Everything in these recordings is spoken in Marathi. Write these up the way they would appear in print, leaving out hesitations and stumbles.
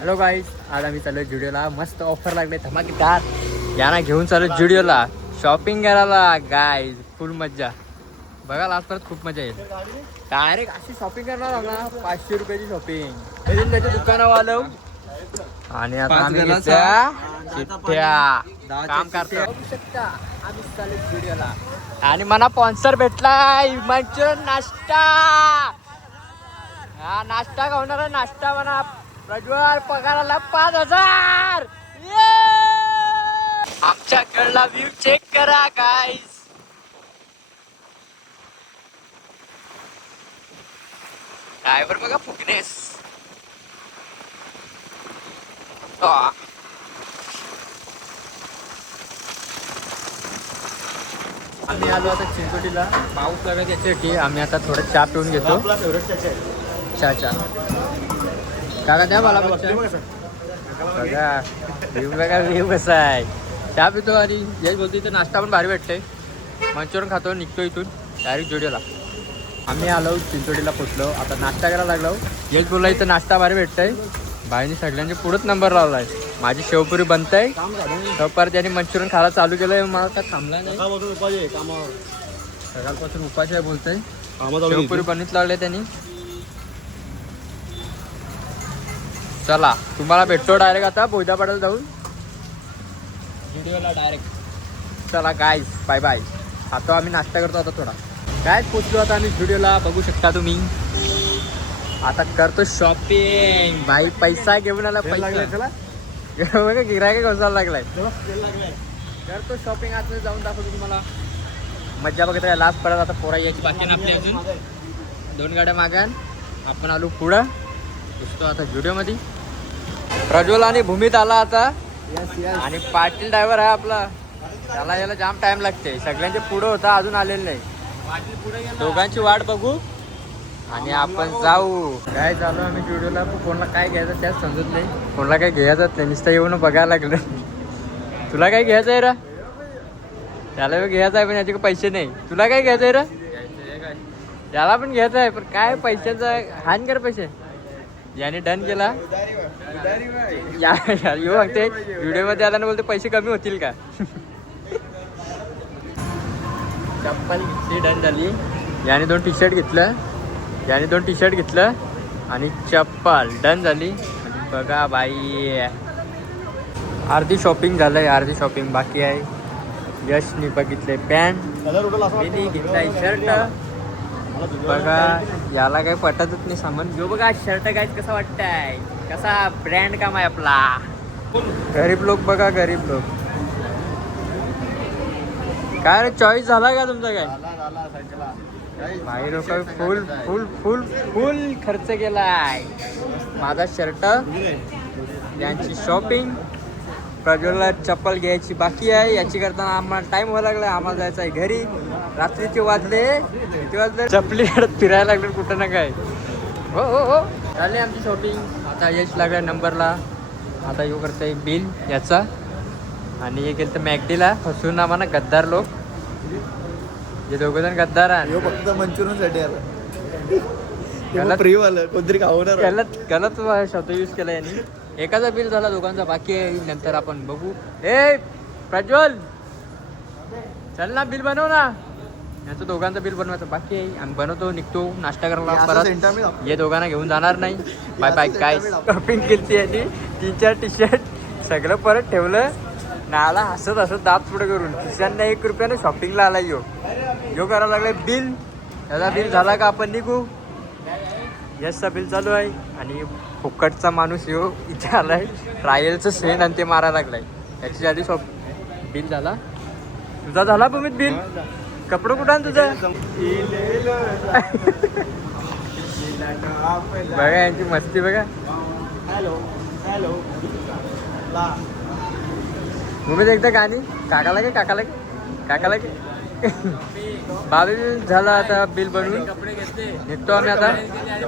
हॅलो गाईज, आज आम्ही चालू जुडिओला. मस्त ऑफर लागले धमाकेदार. या ना घेऊन चालू जुडिओला शॉपिंग करायला. गाईज फुल मज्जा बघा. आज परत खूप मजा येईल. डायरेक्ट अशी शॉपिंग करणार ना, 500 रुपयाची शॉपिंग. त्याच्या दुकानावर आलो आणि आता आम्ही घेतल्या चिठ्ठ्या. काम करतो बघू शकता आम्ही चालू जुडिओला. आणि मला स्पॉन्सर भेटलाय मंचुरियन नाश्ता. हा नाश्ता खावणारा नाश्ता म्हणा. प्रज्वल पगाराला 5000. आमच्याकडला व्ह्यू चेक करा गाईज. ड्रायव्हर बघा फुकनेस. आम्ही आलो आता चिंचोटीला. पाऊस लागत याच्यासाठी आम्ही आता थोडं चहा पिऊन घेतो. चहा काका द्या मला बघा. व्ह्यू बघा, व्ह्यू कसा आहे. चहा पितो आणि यश बोलतो इथं नाश्ता पण भारी भेटतंय. मंचुरियन खातो, निघतो इथून डायरेक्ट जुडिओला. आम्ही आलो चिंचोटीला पोचलो. आता नाश्ता करायला लागलो. यश बोलला इथं नाश्ता भारी भेटतंय. बाईने सगळ्यांचे पुढंच नंबर लावलाय. माझी शेवपुरी बनतंय. परत त्यांनी मंचुरियन खायला चालू केलंय. मला काय थांबला नाही. सकाळपासून उपास आहे बोलतोय. शेवपुरी बनवीत लागले त्यांनी. चला तुम्हाला भेटतो डायरेक्ट आता बोयदा पाडायला जाऊन जुडिओला डायरेक्ट. चला गाईज बाय बाय. आता आम्ही नाश्ता करतो आता थोडा. काय पोचलो आता आम्ही जुडिओला. बघू शकता तुम्ही. आता करतो शॉपिंग. भाई पैसा घेऊन आला. पैसा बघा गिरायक घोसायला लागलाय. करतो शॉपिंग. आता जाऊन दाखवतो तुम्हाला. मज्जा बघत राहा. लास्ट परत आता पोरा यायची बाकी ना आपली. अजून 2 गाड्या मागान आपण आलो पुढं. दिसतो आता जुडिओमध्ये. प्रज्वल आणि भूमीत आला आता. आणि पाटील ड्रायव्हर आहे आपला. त्याला याला जाम टाइम लागते. सगळ्यांचे पुढं होता अजून आलेलं नाही. दोघांची वाट बघू आणि आपण जाऊ. काय चालू आम्ही जुडिओला. कोणाला काय घ्यायचं त्याच समजत नाही. कोणाला काय घ्यायचंच नाही. नुसतं येऊन बघायला लागलं. तुला काय घ्यायचं आहे रा. त्याला घ्यायचं आहे पण याचे पैसे नाही. तुला काय घ्यायचं आहे रा. त्याला पण घ्यायचं आहे पण काय पैशाचं हान कर पैसे. याने डन केला. येऊ सांगते व्हिडिओमध्ये आला ना बोलते पैसे कमी होतील का. चप्पल घेतली डन झाली. याने 2 टी-शर्ट घेतलं. याने 2 टी-शर्ट घेतलं आणि चप्पल डन झाली. बघा बाई अर्धी शॉपिंग झालंय. अर्धी शॉपिंग बाकी आहे. यशनी बघितले पॅन्ट. मी घेतलाय शर्ट. बघा याला काही पटतच नाही सामान. घेऊ बघा शर्ट काय कसा वाटतंय. कसा ब्रँड काम आहे आपला. गरीब लोक बघा गरीब लोक. काय रे चॉईस झाला का तुमचा. काय भाई लोक फुल फुल फुल फुल खर्च केलाय. माझा शर्ट. यांची शॉपिंग. प्रज्वलला चप्पल घ्यायची बाकी आहे. याची करताना आम्हाला टाइम व्हायला लागला. आम्हाला जायचं आहे घरी. रात्रीचे वाजले चपली फिरायला लागले कुठं ना काय. हो हो हो झाली आमची शॉपिंग. आता यश लागला नंबरला. आता येऊ करतंय बिल याचा. आणि हे गेलं तर मॅगडीला फसून आम्हाला गद्दार लोक. हे 2 जण गद्दार आहे. फक्त मंचुरियनसाठी आला. कोणतरी खावणार. गलत शब्द यूज केला यांनी. एकाचा बिल झाला. दोघांचा बाकी आहे. नंतर आपण बघू. ए प्रज्वल चल ना बिल बनव ना. यांचं दोघांचं बिल बनवायचं बाकी आहे. आम्ही बनवतो निघतो नाश्ता करायला. परत हे दोघांना घेऊन जाणार नाही. Bye bye. काय शॉपिंग केली यांनी. 3-4 टी-शर्ट सगळं परत ठेवलं. नाला हसत हसत दात पुढे करून. खिशांना 1 रुपयाने शॉपिंगला आला. यो करायला लागलाय बिल. त्याचा बिल झाला का आपण निघू. यशचा बिल चालू आहे. आणि फुकटचा माणूस यो इथे आलाय. ट्रायलचं सेन आणि ते मारायला लागलाय. याची आधी बिल झाला. तुझा झाला भूमीत बिल. कपडे कुठं आहे तुझं. बघा यांची मस्ती बघा. भूमीत एकदा गाणी काकाला घे काकाला घे काकाला घे. बाबी झाला आता बिल बनवून निघतो आम्ही आता.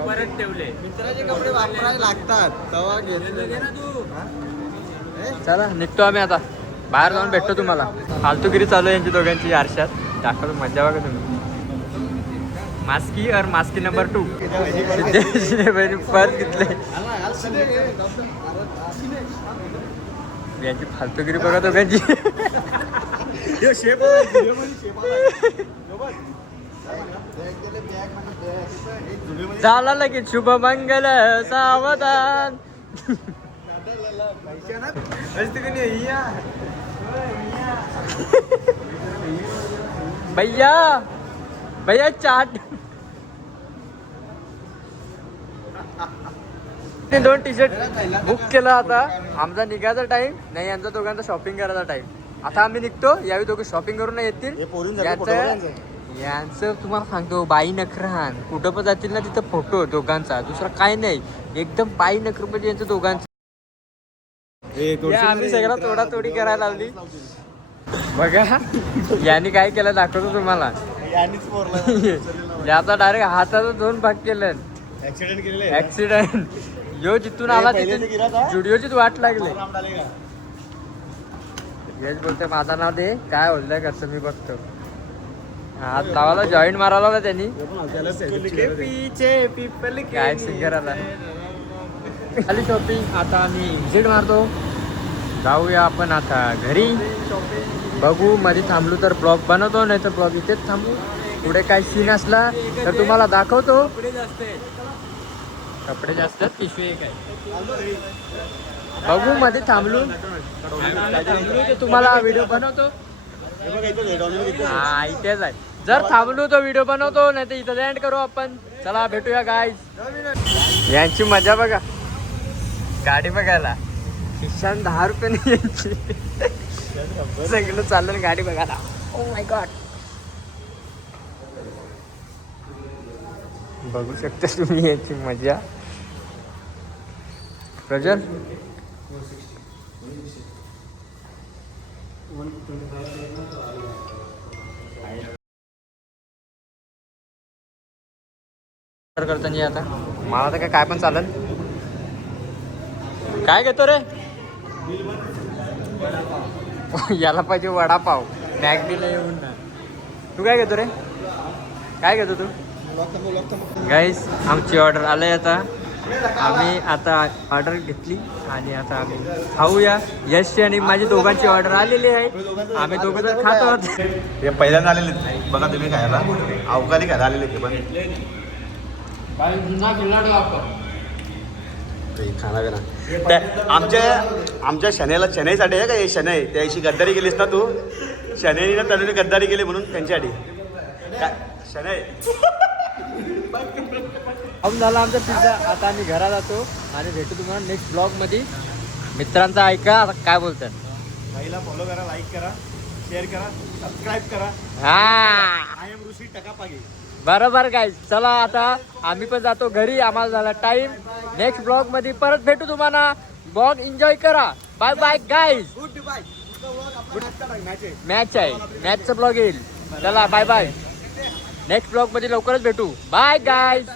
परत ठेवले. मित्राचे कपडे वापरायला लागतात. चला निघतो आम्ही आता. बाहेर जाऊन भेटतो तुम्हाला. फालतूगिरी चालू आहे यांची दोघांची आरशात. दाखवतो मजा बघा तुम्ही. मास्की और मास्की नंबर 2 सिद्धेशने पर्स घेतले. यांची फालतूगिरी बघा दोघांची. झाला लगेच शुभमंगल सावधान. भैया भैया चाट. दोन टी शर्ट बुक केलं. आता आमचा निघायचा टाइम नाही, यांचा दोघांचा शॉपिंग करायचा टाइम. आता आम्ही निघतो, यावेळी दोघे शॉपिंग करून येतील. यांचं तुम्हाला सांगतो बाई नखरान कुठं पण जातील ना तिथं फोटो दोघांचा, दुसरा काय नाही. एकदम बाई नखर म्हणजे यांचं दोघांचं. आम्ही सगळं तोडातोडी करायला लावली बघा. यांनी काय केलं दाखवतो तुम्हाला. याचा डायरेक्ट हाताचा 2 भाग केलं. ऍक्सिडेंट यो जिथून आला तिथून जुडिओचीच वाट लागली. यश बोलतोय माझं नाव दे, काय बोललंय कसं मी बघतो. हात लावायला जॉईंट मारायला होता त्यांनी. काय सिंगर आला. खाली शॉपिंग. आता आम्ही व्हिजिट मारतो, जाऊया आपण आता घरी. बघू मध्ये थांबलो तर ब्लॉग बनवतो, नाही तर ब्लॉग इथेच थांबू. पुढे काय सीन असला तर तुम्हाला दाखवतो. कपडे जास्त पिशवी एक आहे. बघू मध्ये थांबलो ते तुम्हाला व्हिडिओ बनवतो. हा इथेच आहे. जर थांबलो तर व्हिडिओ बनवतो, नाही तर इथं एंड करू आपण. चला भेटूया गाईज. यांची मजा बघा, गाडी बघायला. खिशान 10 रुपये नाही यांची. सगळं चाललं गाडी बघायला. Oh my God. बघू शकता तुम्ही याची मजा. प्रजल करताना आता मला तर काय पण चालेल. काय घेतो रे. याला पाहिजे वडापाव. मॅगडीला येऊन ना. तू काय घेतो रे, काय घेतो तू. गाईस आमची ऑर्डर आलंय. आता आम्ही आता ऑर्डर घेतली आणि आता आम्ही खाऊया. यशची आणि माझी दोघांची ऑर्डर आलेली आहे. आम्ही दोघं जण खात आहोत. हे पहिल्यांदा आलेले बघा तुम्ही खायला. अवकाळी खायला आलेले ते पण खाना बिना. आमच्या शनेला शनईसाठी आहे का हे शनई त्याशी गद्दारी केलीस ना तू. शनईने तरुणी गद्दारी केली म्हणून त्यांच्यासाठी काय शनई. खाऊन झाला आमचा पिझ्झा. आता आम्ही घरात जातो आणि भेटू तुम्हाला नेक्स्ट ब्लॉग मध्ये. मित्रांचा ऐका आता काय बोलतात. बाईला फॉलो करा, लाईक करा, शेअर करा, सबस्क्राईब करा. हा आय एम ऋषी टकापागे. बरोबर गाईज. चला आता आम्ही पण जातो घरी. आम्हाला झाला टाइम. नेक्स्ट ब्लॉग मध्ये परत भेटू तुम्हाला. ब्लॉग एन्जॉय करा. Bye bye guys. Good bye. Match आहे, मॅचचा ब्लॉग येईल. चला बाय बाय. नेक्स्ट ब्लॉग मध्ये लवकरच भेटू. Bye guys.